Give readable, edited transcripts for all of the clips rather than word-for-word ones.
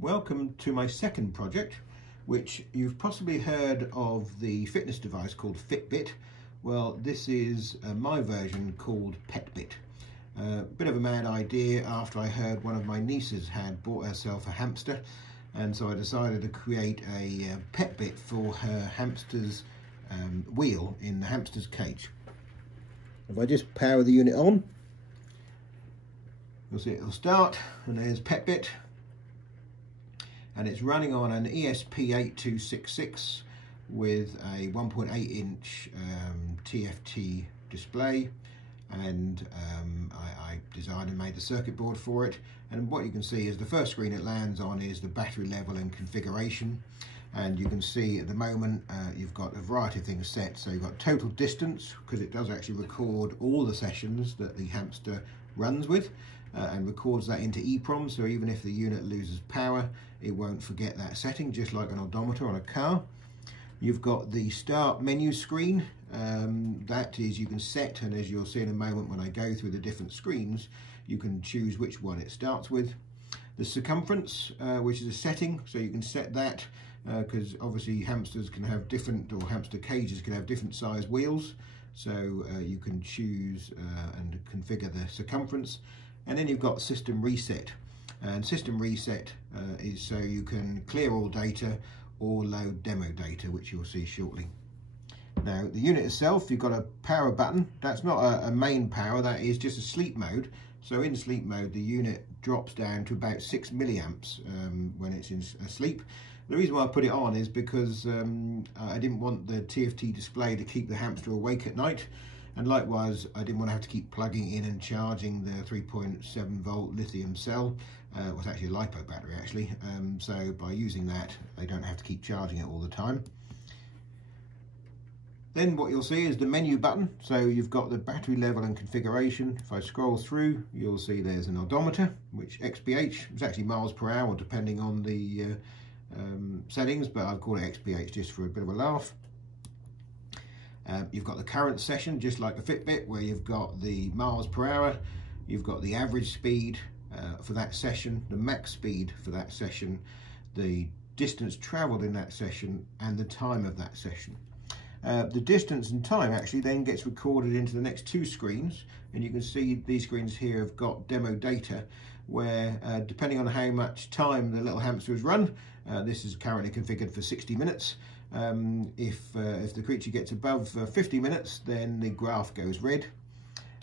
Welcome to my second project, which you've possibly heard of the fitness device called FitBit. Well, this is my version called PetBit. Bit of a mad idea after I heard one of my nieces had bought herself a hamster, and so I decided to create a PetBit for her hamster's wheel in the hamster's cage. If I just power the unit on, you'll see it'll start, and there's PetBit. And it's running on an ESP8266 with a 1.8 inch TFT display, and I designed and made the circuit board for it. And what you can see is the first screen it lands on is the battery level and configuration, and you can see at the moment you've got a variety of things set. So you've got total distance, because it does actually record all the sessions that the hamster runs with, and records that into EEPROM, so even if the unit loses power, it won't forget that setting, just like an odometer on a car. You've got the start menu screen. That is, you can set, and as you'll see in a moment when I go through the different screens, you can choose which one it starts with. The circumference, which is a setting, so you can set that, because obviously hamsters can have different, or hamster cages can have different size wheels, so you can choose and configure the circumference. And then you've got system reset, and system reset is so you can clear all data or load demo data, which you'll see shortly. Now the unit itself, you've got a power button. That's not a main power, that is just a sleep mode. So in sleep mode the unit drops down to about 6 milliamps when it's in sleep. The reason why I put it on is because I didn't want the TFT display to keep the hamster awake at night. And likewise, I didn't want to have to keep plugging in and charging the 3.7 volt lithium cell. It was actually a LiPo battery actually. So by using that, I don't have to keep charging it all the time. Then what you'll see is the menu button. So you've got the battery level and configuration. If I scroll through, you'll see there's an odometer, which XPH, it's actually miles per hour depending on the settings, but I've called it XPH just for a bit of a laugh. You've got the current session, just like a Fitbit, where you've got the miles per hour, you've got the average speed for that session, the max speed for that session, the distance traveled in that session, and the time of that session. The distance and time actually then gets recorded into the next two screens, and you can see these screens here have got demo data, where depending on how much time the little hamster has run, this is currently configured for 60 minutes. If the creature gets above 50 minutes, then the graph goes red,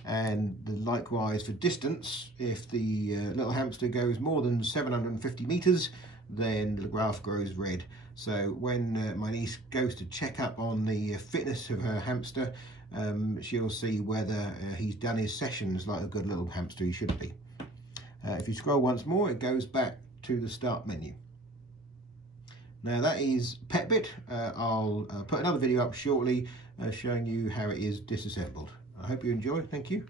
and likewise for distance, if the little hamster goes more than 750 meters, then the graph grows red. So when my niece goes to check up on the fitness of her hamster, she'll see whether he's done his sessions like a good little hamster he should be. If you scroll once more, it goes back to the start menu. Now that is PetBit. I'll put another video up shortly showing you how it is disassembled. I hope you enjoy. Thank you.